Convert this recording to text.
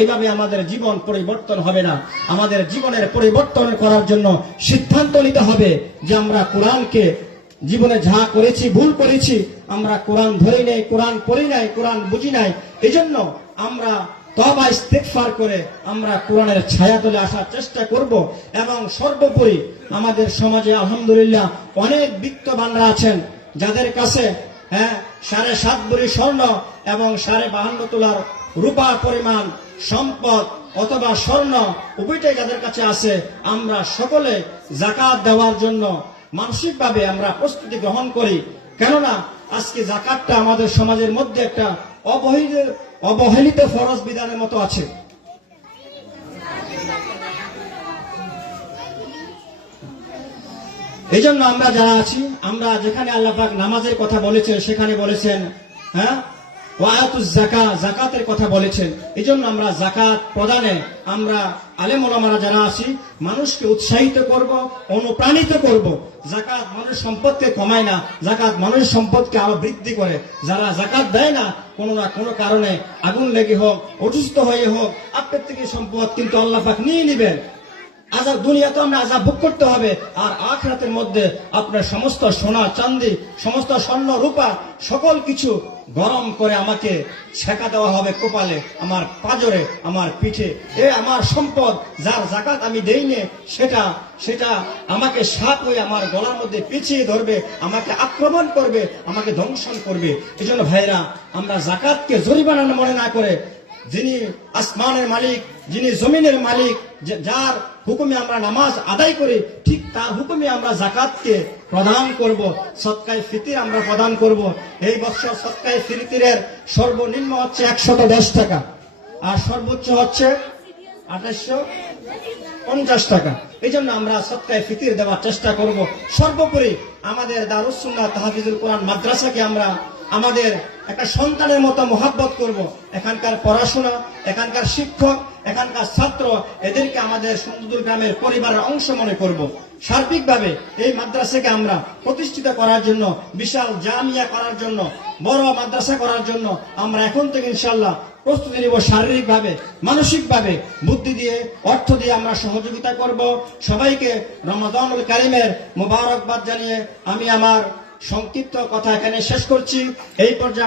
এইভাবে আমাদের জীবন পরিবর্তন হবে না। আমাদের জীবনের পরিবর্তন করার জন্য সিদ্ধান্ত নিতে হবে যে আমরা কোরআনকে জীবনে যা করেছি, ভুল করেছি, আমরা কোরআন ধরি নাই, কোরআন পড়ি নাই, কোরআন বুঝি নাই। এই জন্য আমরা তওবা ইস্তেগফার করে আমরা কোরআনের ছায়াতলে আসার চেষ্টা করব। এবং সর্বোপরি আমাদের সমাজে আলহামদুলিল্লাহ অনেক বিত্তবানরা আছেন যাদের কাছে 7.5 ভরি স্বর্ণ এবং 52.5 তোলার রূপা পরিমাণ সম্পদ অথবা স্বর্ণ উভয়টাই যাদের কাছে আছে, আমরা সকলে যাকাত দেওয়ার জন্য মানসিকভাবে আমরা প্রস্তুতি গ্রহণ করি। কেননা আজকে যাকাতটা আমাদের সমাজের মধ্যে একটা অবহেলিত ফরজ বিধানের মতো আছে। এই জন্য আমরা যারা আছি, আমরা যেখানে আল্লাহ পাক নামাজের কথা বলেছেন সেখানে বলেছেন ওয়াতুজ যাকাত, যাকাতের কথা বলেছেন। এই জন্য আমরা যাকাত প্রদানে আমরা আলেম ওলামারা যারা আছি মানুষকে উৎসাহিত করব, অনুপ্রাণিত করব। যাকাত মানুষের সম্পদকে কমায় না, যাকাত মানুষের সম্পদকে আরো বৃদ্ধি করে। যারা যাকাত দেয় না, কোনো না কোনো কারণে আগুন লেগে হোক, অসুস্থ হয়ে হোক, আপনার থেকে সম্পদ কিন্তু আল্লাহ পাক নিয়ে নিবেন। আজাব দুনিয়াতে আমরা আজাব ভোগ করতে হবে, আর আখিরাতের মধ্যে আপনার সমস্ত সোনা চাঁদি, সমস্ত স্বর্ণ রূপা সকল কিছু গরম করে আমাকে ছেঁকা দেওয়া হবে কপালে, আমার পাজরে, আমার পিঠে। আমার সম্পদ যার যাকাত আমি দেইনি, সেটা আমাকে সাপ হয়ে আমার গলার মধ্যে পিছিয়ে ধরবে, আমাকে আক্রমণ করবে, আমাকে ধ্বংসন করবে। এই জন্য ভাইরা, আমরা যাকাতকে জরিমানা মনে না করে, যিনি আসমানের মালিক, যিনি জমিনের মালিক, যার হুকুমে আমরা নামাজ আদায় করি, ঠিক তার হুকুমে আমরা যাকাতকে প্রদান করব। সদকায়ে ফিতর আমরা প্রদান করব। এই বছর সদকায়ে ফিতরের সর্বনিম্ন হচ্ছে 110 টাকা আর সর্বোচ্চ হচ্ছে 2850 টাকা। এই জন্য আমরা সদকায়ে ফিতর দেওয়ার চেষ্টা করব। সর্বোপরি আমাদের দারুস সুন্নাহ তাহফিজুল কোরআন মাদ্রাসাকে আমরা আমাদের একটা সন্তানের মতো মহব্বত করব। এখানকার পড়াশোনা, এখানকার শিক্ষক, এখানকার ছাত্র, এদেরকে আমাদের সুন্দর গ্রামের পরিবারের অংশ মনে করব। সার্বিকভাবে এই মাদ্রাসাকে আমরা প্রতিষ্ঠিত করার জন্য, বিশাল জামিয়া করার জন্য, বড় মাদ্রাসা করার জন্য আমরা এখন থেকে ইনশাআল্লাহ প্রস্তুতি নিব। শারীরিকভাবে, মানসিকভাবে, বুদ্ধি দিয়ে, অর্থ দিয়ে আমরা সহযোগিতা করব। সবাইকে রমাদানুল কারীমের মোবারকবাদ জানিয়ে আমি আমার সংক্ষিপ্ত কথা এখানে শেষ করছি। এই পর্যায়ে